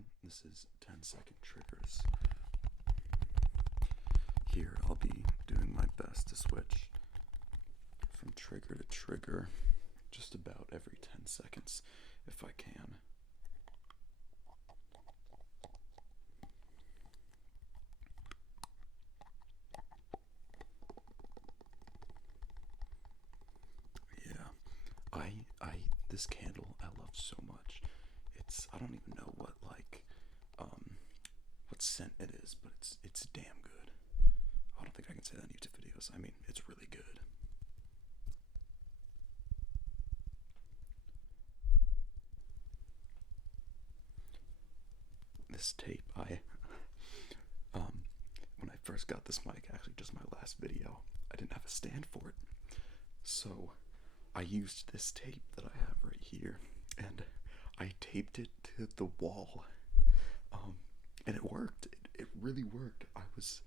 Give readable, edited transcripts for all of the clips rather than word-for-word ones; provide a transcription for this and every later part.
everyone. This is 10-second triggers. Here I'll be doing my best to switch from trigger to trigger just about every 10 seconds if I can. Yeah, this candle I love so much. I don't even know what scent it is, but it's damn good. I don't think I can say that in YouTube videos. I mean, it's really good. This tape, when I first got this mic, actually just my last video, I didn't have a stand for it. So I used this tape that I have right here, and I taped it to the wall. And it worked. It really worked. I was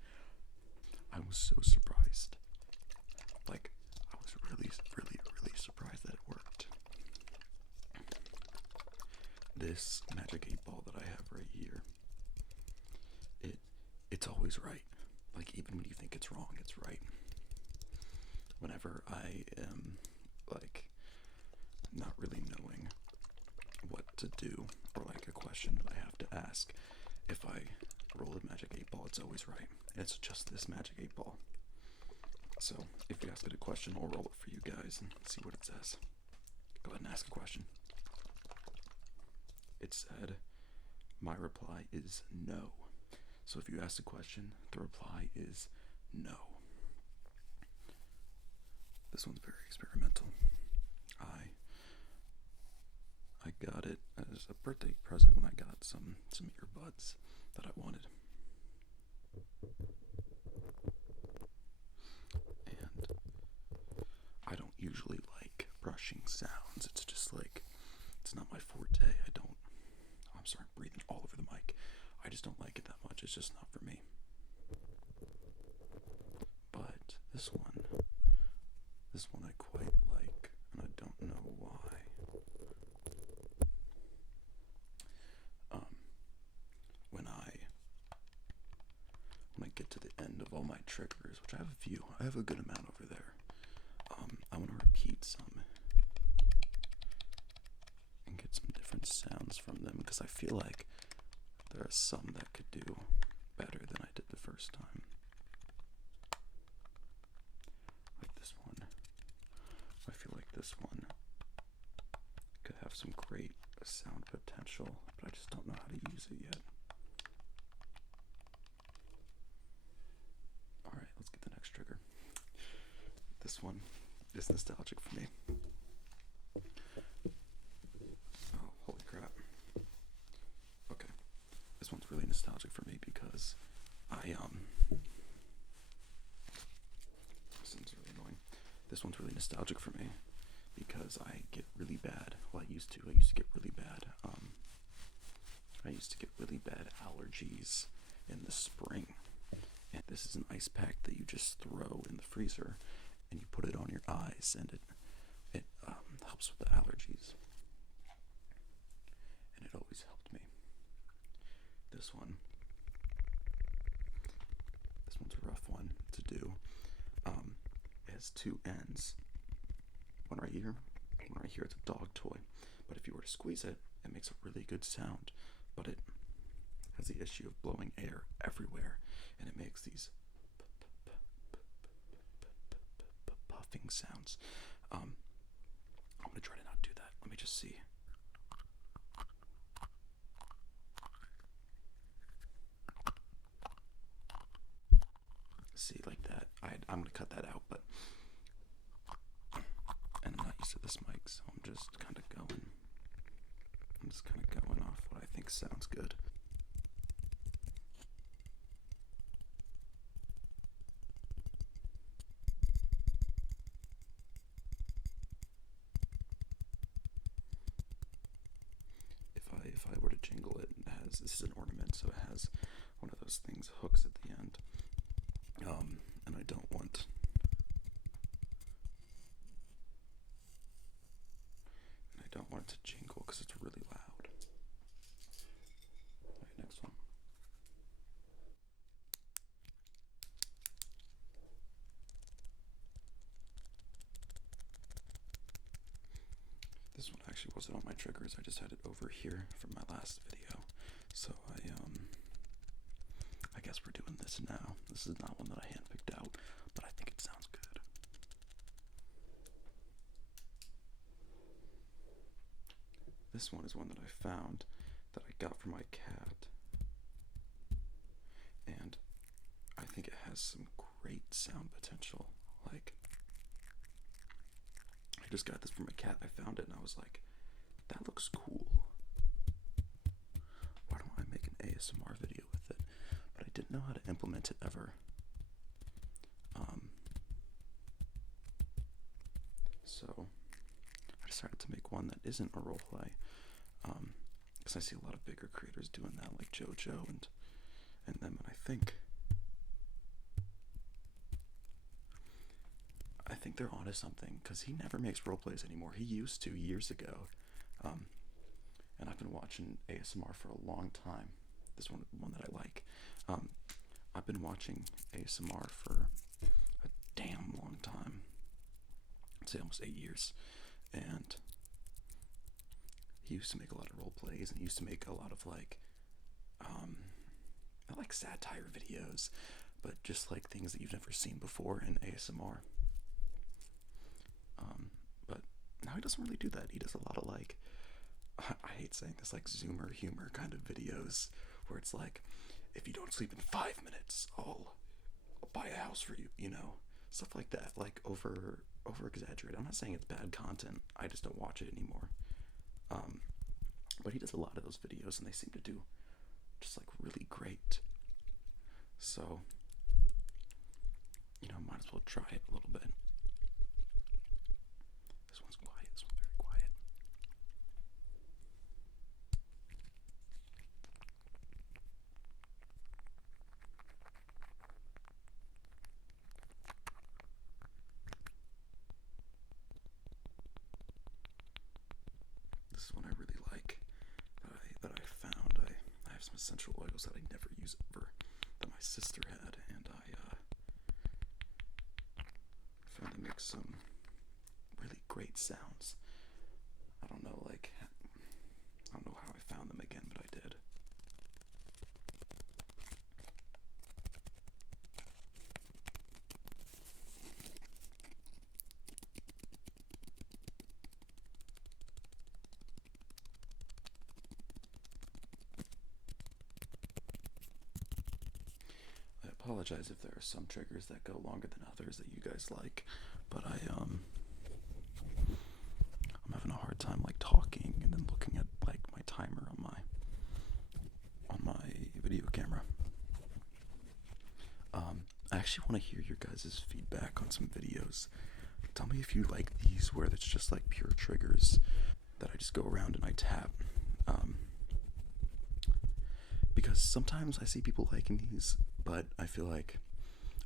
so surprised. Like, I was really surprised that it worked. This magic 8-ball that I have right here, it's always right. Like, even when you think it's wrong, it's right. Whenever I am, like, not really knowing what to do, or like a question that I have to ask, if I roll a magic 8-ball, it's always right. It's just this magic 8-ball. So if you ask it a question, I'll roll it for you guys and see what it says. Go ahead and ask a question. It said, my reply is no. So if you ask a question, the reply is no. This one's very experimental. I got it as a birthday present when I got some earbuds that I wanted. And I don't usually like brushing sounds. It's just like, it's not my forte. I'm sorry, I'm breathing all over the mic. I just don't like it that much. It's just not for me. But this one I quite like, and I don't know why. When I get to the end of all my triggers, which I have a few, I have a good amount over there. I want to repeat some and get some different sounds from them, because I feel like there are some that could do better than I did the first time. Like this one. I feel like this one could have some great sound potential, but I just don't know how to use it yet. Alright, let's get the next trigger. This one is nostalgic for me. Oh, holy crap. Okay. This one's really nostalgic for me because this one's really annoying. This one's really nostalgic for me because I get really bad. Well, I used to get really bad. I used to get really bad allergies in the spring. And this is an ice pack that you just throw in the freezer and you put it on your eyes, and it helps with the allergies. And it always helped me. This one's a rough one to do. It has two ends. One right here, one right here. It's a dog toy. But if you were to squeeze it, it makes a really good sound. But it has the issue of blowing air everywhere, and it makes these puffing sounds. I'm gonna try to not do that. Let me just see. See, like that. I'm gonna cut that out, but and I'm not used to this mic, so I'm just kind of going off what I think sounds good. If I were to jingle it, this is an ornament, so it has one of those things, hooks at the end. And I don't want it to jingle because it's really loud. This one actually wasn't on my triggers. I just had it over here from my last video. So I guess we're doing this now. This is not one that I handpicked out, but I think it sounds good. This one is one that I found that I got for my cat. And I think it has some great sound potential. Like, I just got this for my cat. I found it and I was like, that looks cool. Why don't I make an ASMR video with it? But I didn't know how to implement it ever. So I decided to make one that isn't a roleplay. Because I see a lot of bigger creators doing that, like Jojo and them, and I think they're onto something, because he never makes roleplays anymore. He used to years ago, and I've been watching ASMR for a long time. This one that I like. I've been watching ASMR for a damn long time. I'd say almost 8 years, and he used to make a lot of role plays, and he used to make a lot of like not like satire videos, but just like things that you've never seen before in ASMR. But now he doesn't really do that. He does a lot of like, I hate saying this, like Zoomer humor kind of videos, where it's like, if you don't sleep in 5 minutes, I'll buy a house for you, you know, stuff like that, like over exaggerated. I'm not saying it's bad content, I just don't watch it anymore. But he does a lot of those videos, and they seem to do just like really great. So, you know, might as well try it a little bit. This one's quiet. This one's very quiet. This is one I really like that I found. I have some essential oils that I never use ever that my sister had, and I found they make some really great sounds. I don't know, like, I don't know how I found them again, but I did. I apologize if there are some triggers that go longer than others that you guys like, but I'm having a hard time like talking and then looking at like my timer on my video camera. I actually want to hear your guys' feedback on some videos. Tell me if you like these where it's just like pure triggers that I just go around and I tap. Because sometimes I see people liking these, but I feel like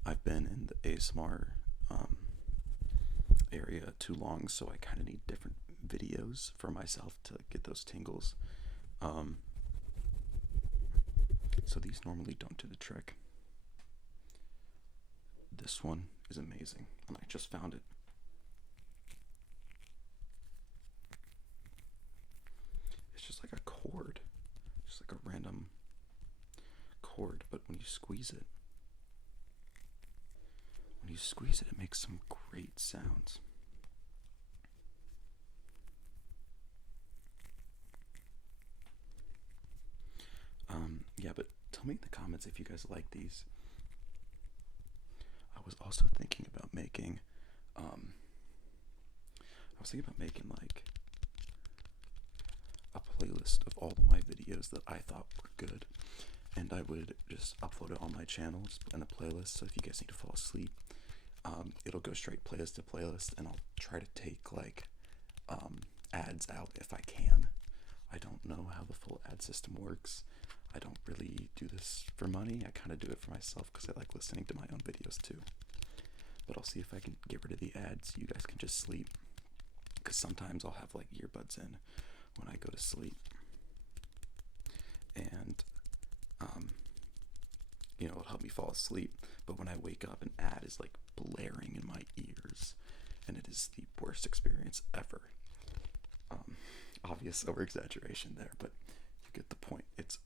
I've been in the ASMR area too long, so I kind of need different videos for myself to get those tingles. So these normally don't do the trick. This one is amazing, and I just found it. It's just like a chord, just like a random chord, but when you squeeze it, it makes some great sounds. Yeah, but tell me in the comments if you guys like these. I was also thinking about making, like a playlist of all of my videos that I thought were good, and I would just upload it on my channel, just put in a playlist, so if you guys need to fall asleep, it'll go straight playlist to playlist, and I'll try to take like ads out if I can. I don't know how the full ad system works. I don't really do this for money. I kind of do it for myself because I like listening to my own videos too. But I'll see if I can get rid of the ads. You guys can just sleep, because sometimes I'll have like earbuds in when I go to sleep, and you know, it'll help me fall asleep. But when I wake up, an ad is like blaring in my ears, and it is the worst experience ever. obvious over exaggeration there, but you get the point. It's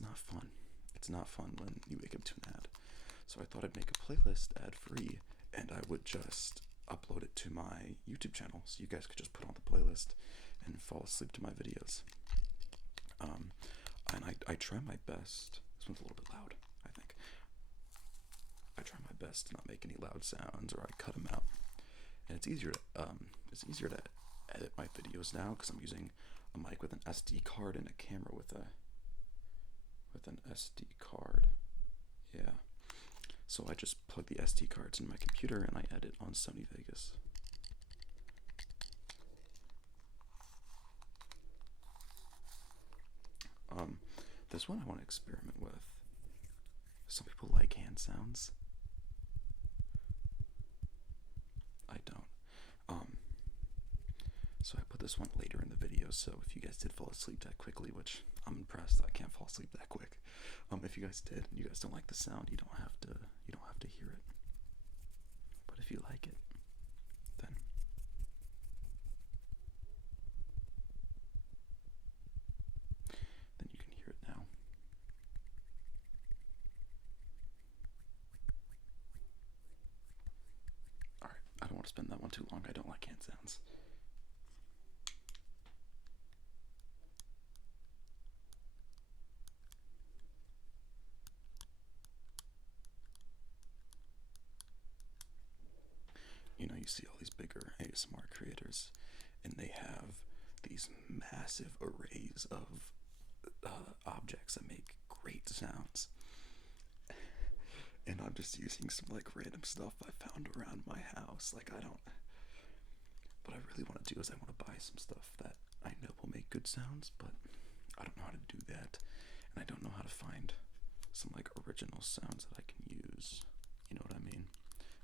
not fun. It's not fun when you wake up to an ad. So I thought I'd make a playlist ad-free, and I would just upload it to my YouTube channel, so you guys could just put on the playlist and fall asleep to my videos. And I try my best. This one's a little bit loud, I think. I try my best to not make any loud sounds, or I cut them out. And it's easier to edit my videos now because I'm using a mic with an SD card and a camera with an SD card. Yeah. So I just plug the SD cards in my computer and I edit on Sony Vegas. This one I want to experiment with. Some people like hand sounds. I don't. So I put this one later in the video, so if you guys did fall asleep that quickly, which I'm impressed I can't fall asleep that quick. If you guys did and you guys don't like the sound, you don't have to hear it. But if you like it, then you can hear it now. Alright, I don't want to spend that one too long. I don't like hand sounds. You know, you see all these bigger ASMR creators, and they have these massive arrays of objects that make great sounds. And I'm just using some like random stuff I found around my house. Like, what I really want to do is I want to buy some stuff that I know will make good sounds, but I don't know how to do that. And I don't know how to find some like original sounds that I can use. You know what I mean?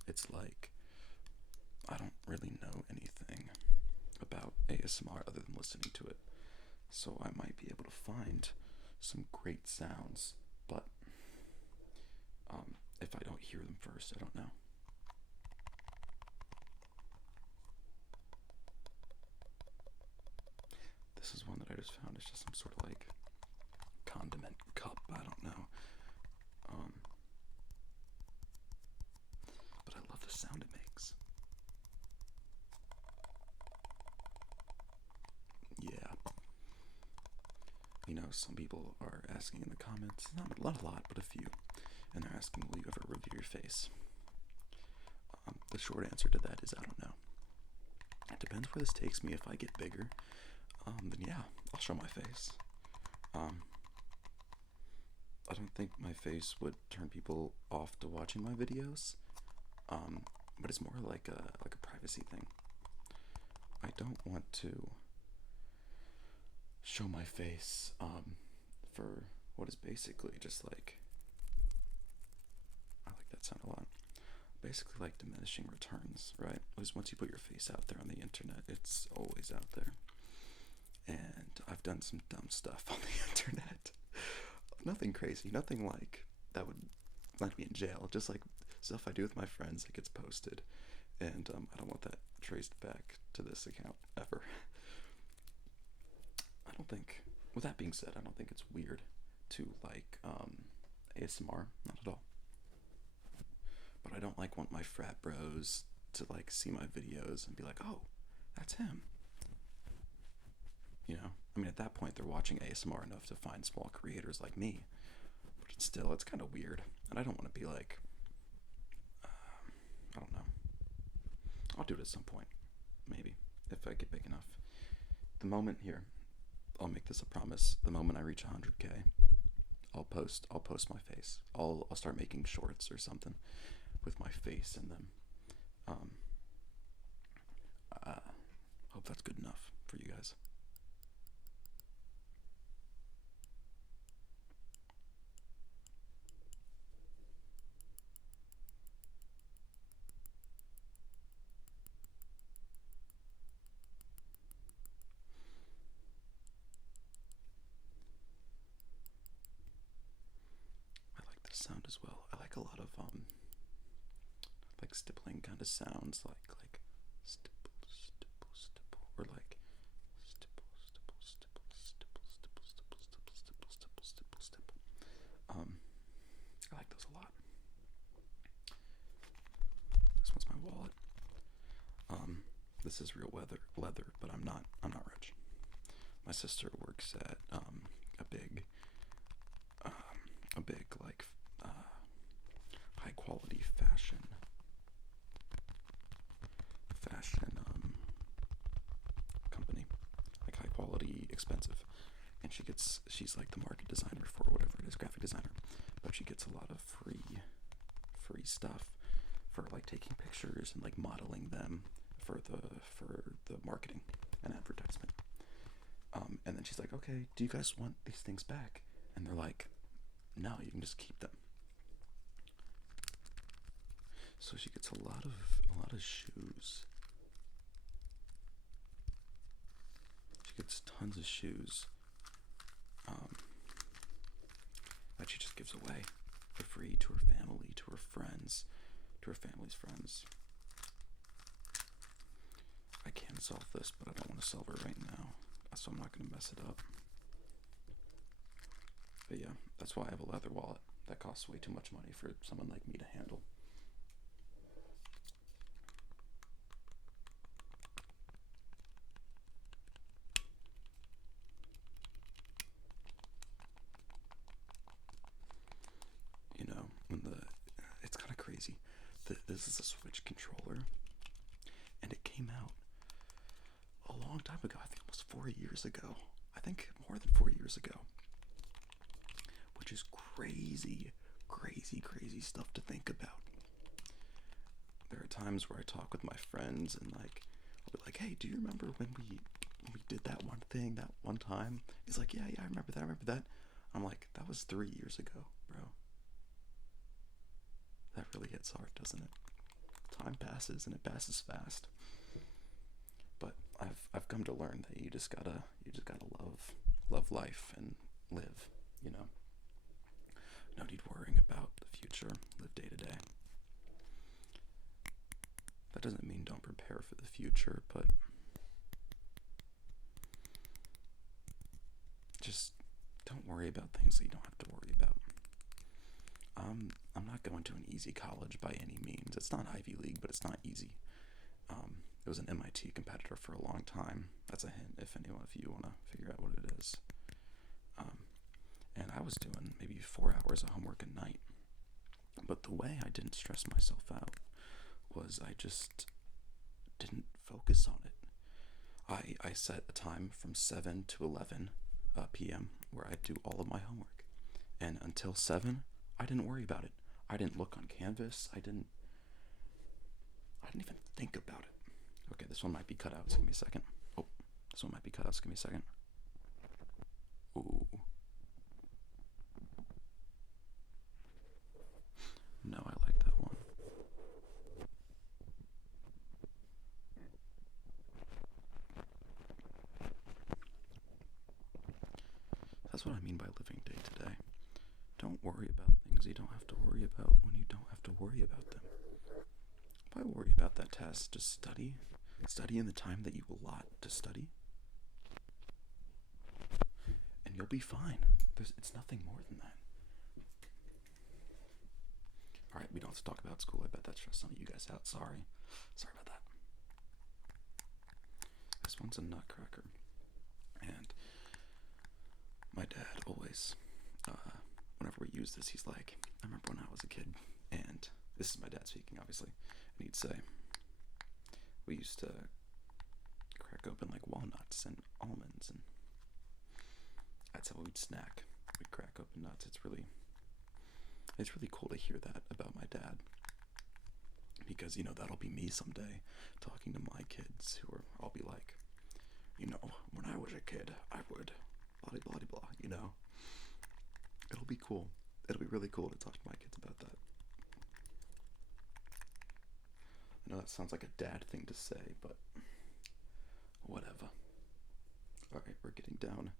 It's like, I don't really know anything about ASMR other than listening to it. So I might be able to find some great sounds, but if I don't hear them first, I don't know. This is one that I just found. It's just some sort of like condiment cup. I don't know. But I love the sound it makes. Yeah. You know, some people are asking in the comments, not a lot, but a few, and they're asking, will you ever review your face? The short answer to that is I don't know. It depends where this takes me. If I get bigger, then yeah, I'll show my face. I don't think my face would turn people off to watching my videos, but it's more like a privacy thing. I don't want to show my face for what is basically just like, I like that sound a lot, basically like diminishing returns, right? Because once you put your face out there on the internet, it's always out there. And I've done some dumb stuff on the internet. Nothing crazy, nothing like that would land me in jail, just like stuff I do with my friends that gets posted, and I don't want that traced back to this account ever. I don't think, with that being said, I don't think it's weird to like ASMR, not at all. But I don't want my frat bros to like see my videos and be like, oh, that's him. You know, I mean, at that point they're watching ASMR enough to find small creators like me, but still, it's kind of weird, and I don't want to be like, I don't know. I'll do it at some point, maybe, if I get big enough. The moment here, I'll make this a promise. The moment I reach 100K, I'll post my face. I'll start making shorts or something with my face in them. Hope that's good enough for you guys. I like this sound as well. I like a lot of like stippling kind of sounds, like stipples, stipples. this is real leather, but I'm not rich. My sister works at a big like high quality fashion company, like high quality, expensive, and she's like the market designer for whatever it is, graphic designer, but she gets a lot of free stuff for like taking pictures and like modeling them for the marketing and advertisement. And then she's like, okay, do you guys want these things back? And they're like, no, you can just keep them. So she gets a lot of shoes. She gets tons of shoes that she just gives away for free to her family, to her friends, to her family's friends. I can solve this, but I don't want to solve it right now, so I'm not going to mess it up. But yeah, that's why I have a leather wallet. That costs way too much money for someone like me to handle. You know, it's kind of crazy. This is a Switch controller, and it came out a long time ago. I think almost 4 years ago. I think more than 4 years ago. Which is crazy stuff to think about. There are times where I talk with my friends and like I'll be like, hey, do you remember when we did that one thing that one time? He's like, yeah, I remember that. I'm like, that was 3 years ago, bro. That really hits hard, doesn't it? Time passes and it passes fast. But I've come to learn that you just gotta love life and live, you know. No need worrying about the future. Live day to day. That doesn't mean don't prepare for the future, but just don't worry about things that you don't have to worry about. I'm not going to an easy college by any means. It's not Ivy League, but it's not easy. It was an MIT competitor for a long time. That's a hint if anyone of you want to figure out what it is. And I was doing maybe 4 hours of homework a night. But the way I didn't stress myself out was I just didn't focus on it. I set a time from 7 to 11 p.m. where I'd do all of my homework. And until 7, I didn't worry about it. I didn't look on Canvas. I didn't even think about it. Okay, this one might be cut out. Just give me a second. Oh, this one might be cut out. Just give me a second. Ooh. No, I like that one. That's what I mean by living day to day. Don't worry about things you don't have to worry about when you don't have to worry about them. Why worry about that test? Just study. Study in the time that you allot to study. And you'll be fine. It's nothing more than that. Alright, we don't have to talk about school. I bet that stressed some of you guys out. Sorry about that. This one's a nutcracker. And my dad always, whenever we use this, he's like, I remember when I was a kid, and this is my dad speaking, obviously, and he'd say, we used to crack open like walnuts and almonds, and that's how we'd snack. We'd crack open nuts. It's really cool to hear that about my dad, because, you know, that'll be me someday talking to my kids I'll be like, you know, when I was a kid, I would blah blah blah, you know. It'll be cool. It'll be really cool to talk to my kids about that. I know that sounds like a dad thing to say, but whatever. Alright, we're getting down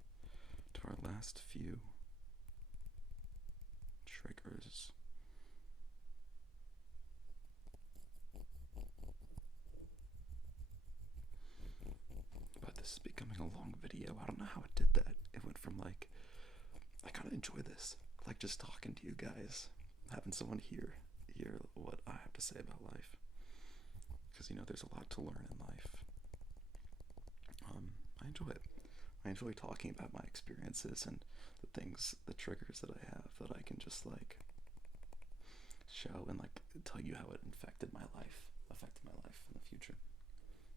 to our last few triggers. But this is becoming a long video. I don't know how it did that. It went from like, I kind of enjoy this. I like just talking to you guys, having someone hear what I have to say about life. Because, you know, there's a lot to learn in life. I enjoy it. I enjoy talking about my experiences and the things, the triggers that I have that I can just like show and like tell you how it affected my life in the future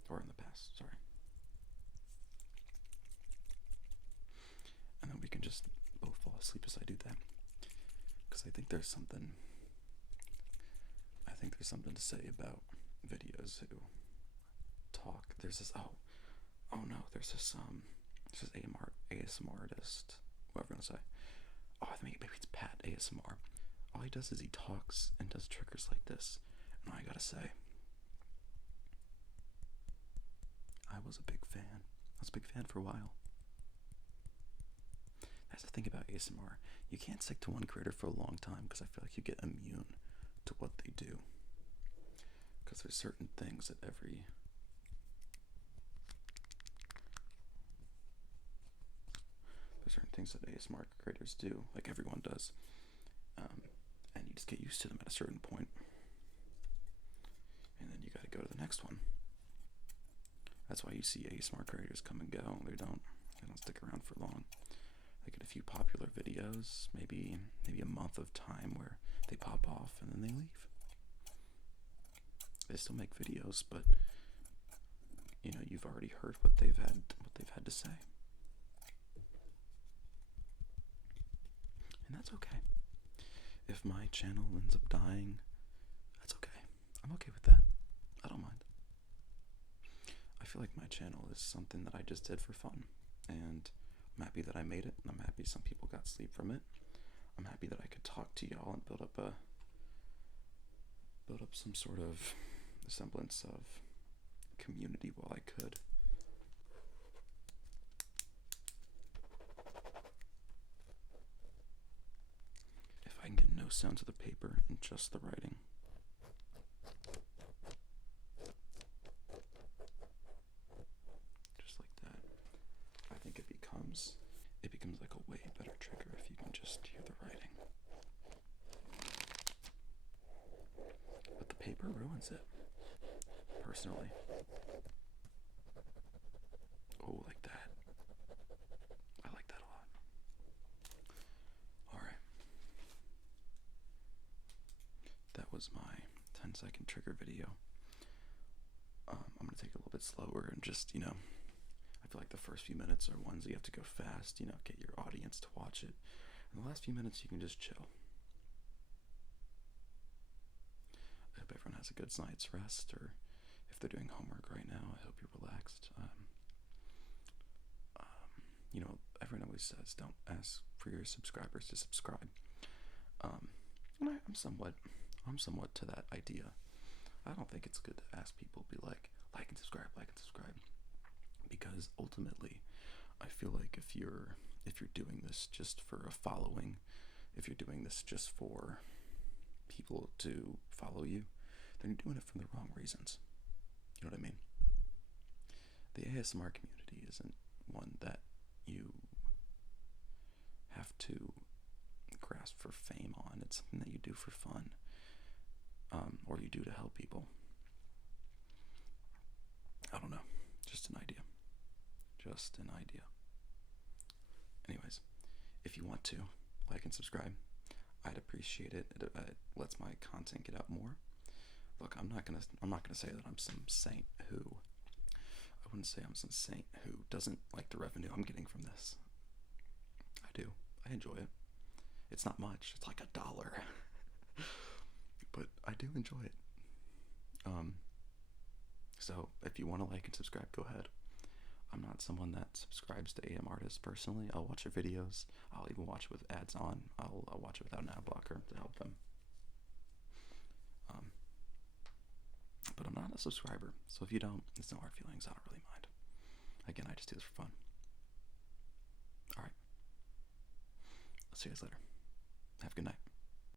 or in the past. Sorry. And then we can just both fall asleep as I do that, because I think there's something to say about videos who talk. There's this there's this ASMR artist, whatever I'm gonna say. Oh, I think maybe it's Pat ASMR. All he does is he talks and does triggers like this, and I gotta say, I was a big fan. I was a big fan for a while. That's the thing about ASMR. You can't stick to one creator for a long time because I feel like you get immune to what they do. Because there's certain things that ASMR creators do, like everyone does. And you just get used to them at a certain point. And then you gotta go to the next one. That's why you see ASMR creators come and go. They don't stick around for long. They get a few popular videos, maybe a month of time where they pop off and then they leave. They still make videos, but you've already heard what they've had to say. And that's okay. If my channel ends up dying, that's okay. I'm okay with that. I don't mind. I feel like my channel is something that I just did for fun, and I'm happy that I made it, and I'm happy some people got sleep from it. I'm happy that I could talk to y'all and build up some sort of semblance of community while I could. If I can get no sounds of the paper and just the writing. Just like that. I think it becomes like a way better trigger if you can just hear the writing. But the paper ruins it, personally. Oh, like that. I like that a lot. Alright. That was my 10-second trigger video. I'm going to take it a little bit slower and just, I feel like the first few minutes are ones that you have to go fast, get your audience to watch it. And the last few minutes you can just chill. I hope everyone has a good night's rest, or if they're doing homework right now, I hope you're relaxed. Everyone always says don't ask for your subscribers to subscribe. And I'm somewhat to that idea. I don't think it's good to ask people to be like and subscribe, because ultimately, I feel like if you're doing this just for a following, if you're doing this just for people to follow you, then you're doing it for the wrong reasons. You know what I mean? The ASMR community isn't one that you have to grasp for fame on. It's something that you do for fun, or you do to help people. I don't know. Just an idea. Anyways, if you want to like and subscribe, I'd appreciate it. It lets my content get out more. Look, I'm not gonna say that I'm some saint who. I wouldn't say I'm some saint who doesn't like the revenue I'm getting from this. I do. I enjoy it. It's not much. It's like $1. But I do enjoy it. So if you want to like and subscribe, go ahead. I'm not someone that subscribes to AM artists personally. I'll watch their videos. I'll even watch it with ads on. I'll watch it without an ad blocker to help them. But I'm not a subscriber, so if you don't, it's no hard feelings. I don't really mind. Again, I just do this for fun. Alright. I'll see you guys later. Have a good night.